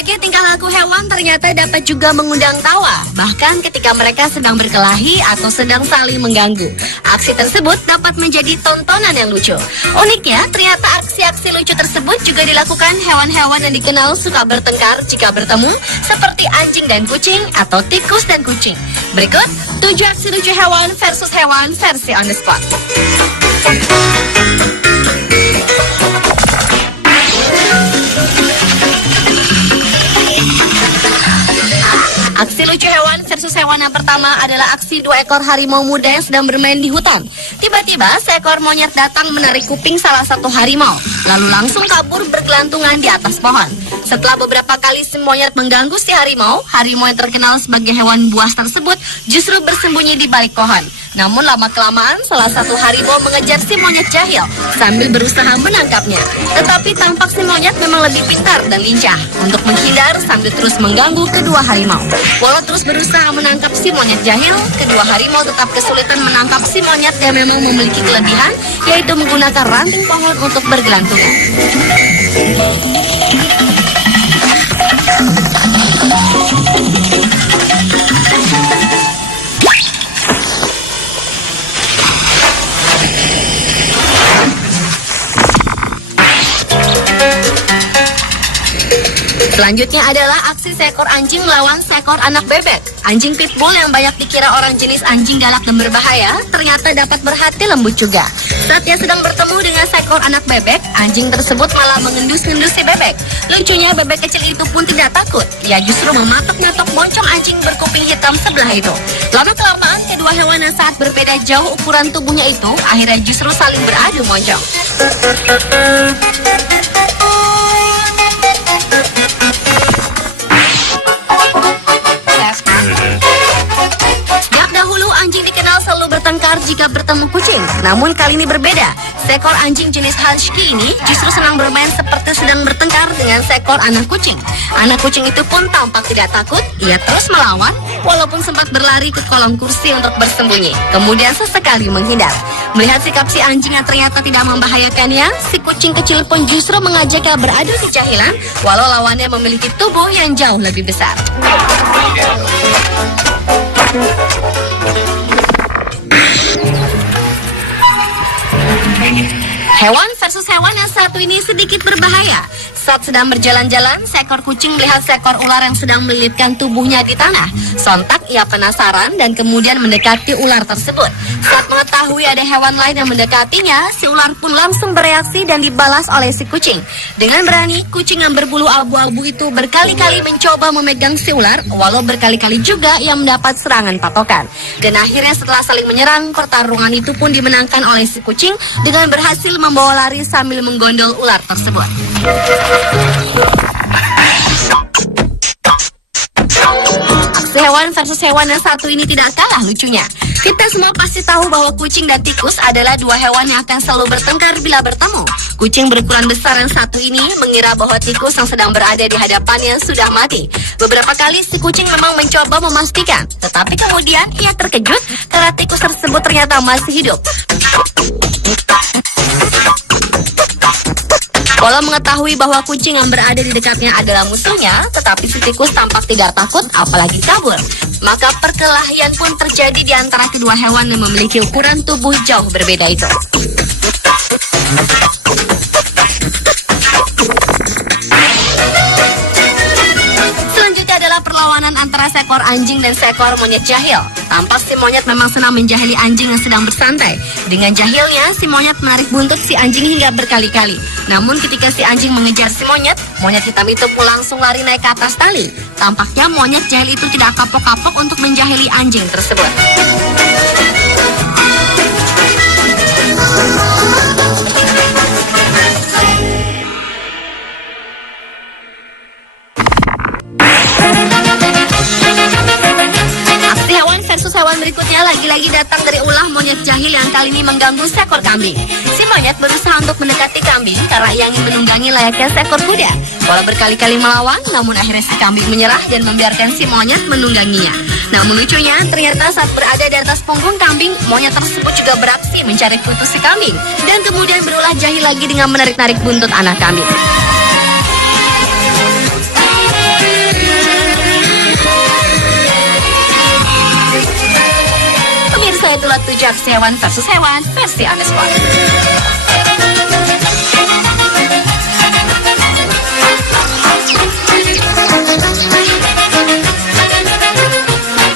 Berbagai tingkah laku hewan ternyata dapat juga mengundang tawa, bahkan ketika mereka sedang berkelahi atau sedang saling mengganggu. Aksi tersebut dapat menjadi tontonan yang lucu. Uniknya, ternyata aksi-aksi lucu tersebut juga dilakukan hewan-hewan yang dikenal suka bertengkar jika bertemu, seperti anjing dan kucing atau tikus dan kucing. Berikut 7 aksi lucu hewan versus hewan versi on the spot. Aksi lucu hewan versus hewan yang pertama adalah aksi 2 ekor harimau muda yang sedang bermain di hutan. Tiba-tiba seekor monyet datang menarik kuping salah satu harimau, lalu langsung kabur bergelantungan di atas pohon. Setelah beberapa kali si monyet mengganggu si harimau, harimau yang terkenal sebagai hewan buas tersebut justru bersembunyi di balik pohon. Namun lama-kelamaan salah satu harimau mengejar si monyet jahil sambil berusaha menangkapnya. Tetapi tampak si monyet memang lebih pintar dan lincah untuk menghindar sambil terus mengganggu kedua harimau. Walau terus berusaha menangkap si monyet jahil, kedua harimau tetap kesulitan menangkap si monyet yang memang memiliki kelebihan, yaitu menggunakan ranting pohon untuk bergelantungan. Selanjutnya adalah aksi seekor anjing melawan seekor anak bebek. Anjing pitbull yang banyak dikira orang jenis anjing galak dan berbahaya, ternyata dapat berhati lembut juga. Saat ia sedang bertemu dengan seekor anak bebek, anjing tersebut malah mengendus-ngendus si bebek. Lucunya bebek kecil itu pun tidak takut. Ia justru mematok-matok moncong anjing berkuping hitam sebelah itu. Lama-kelamaan kedua hewan yang saat berbeda jauh ukuran tubuhnya itu akhirnya justru saling beradu moncong. Jika bertemu kucing, namun kali ini berbeda. Seekor anjing jenis husky ini justru senang bermain seperti sedang bertengkar dengan seekor anak kucing. Anak kucing itu pun tampak tidak takut. Ia terus melawan, walaupun sempat berlari ke kolong kursi untuk bersembunyi, kemudian sesekali menghindar. Melihat sikap si anjing yang ternyata tidak membahayakannya, si kucing kecil pun justru mengajaknya beradu kejahilan, walau lawannya memiliki tubuh yang jauh lebih besar. Hewan versus hewan yang satu ini sedikit berbahaya. Saat sedang berjalan-jalan, seekor kucing melihat seekor ular yang sedang melilitkan tubuhnya di tanah. Sontak ia penasaran dan kemudian mendekati ular tersebut. Saat mengetahui ada hewan lain yang mendekatinya, si ular pun langsung bereaksi dan dibalas oleh si kucing. Dengan berani, kucing yang berbulu abu-abu itu berkali-kali mencoba memegang si ular, walau berkali-kali juga ia mendapat serangan patokan. Dan akhirnya setelah saling menyerang, pertarungan itu pun dimenangkan oleh si kucing dengan berhasil membawa lari sambil menggondol ular tersebut. Aksi hewan versus hewan yang satu ini tidak kalah lucunya. Kita semua pasti tahu bahwa kucing dan tikus adalah dua hewan yang akan selalu bertengkar bila bertemu. Kucing berukuran besar yang satu ini mengira bahwa tikus yang sedang berada di hadapannya sudah mati. Beberapa kali si kucing memang mencoba memastikan, tetapi kemudian ia terkejut karena tikus tersebut ternyata masih hidup. Walau mengetahui bahwa kucing yang berada di dekatnya adalah musuhnya, tetapi si tikus tampak tidak takut apalagi kabur. Maka perkelahian pun terjadi di antara kedua hewan yang memiliki ukuran tubuh jauh berbeda itu. Selanjutnya adalah perlawanan antara seekor anjing dan seekor monyet jahil. Tampak si monyet memang senang menjahili anjing yang sedang bersantai. Dengan jahilnya, si monyet menarik buntut si anjing hingga berkali-kali. Namun ketika si anjing mengejar si monyet hitam itu pun langsung lari naik ke atas tali. Tampaknya monyet jahil itu tidak kapok-kapok untuk menjahili anjing tersebut. Hewan berikutnya lagi-lagi datang dari ulah monyet jahil yang kali ini mengganggu seekor kambing. Si monyet berusaha untuk mendekati kambing karena ia ingin menunggangi layaknya seekor kuda. Walau berkali-kali melawan, namun akhirnya si kambing menyerah dan membiarkan si monyet menungganginya. Namun lucunya, ternyata saat berada di atas punggung kambing, monyet tersebut juga beraksi mencari kutu si kambing dan kemudian berulah jahil lagi dengan menarik-narik buntut anak kambing. itulah 7 aksi hewan versus hewan versi On The Spot.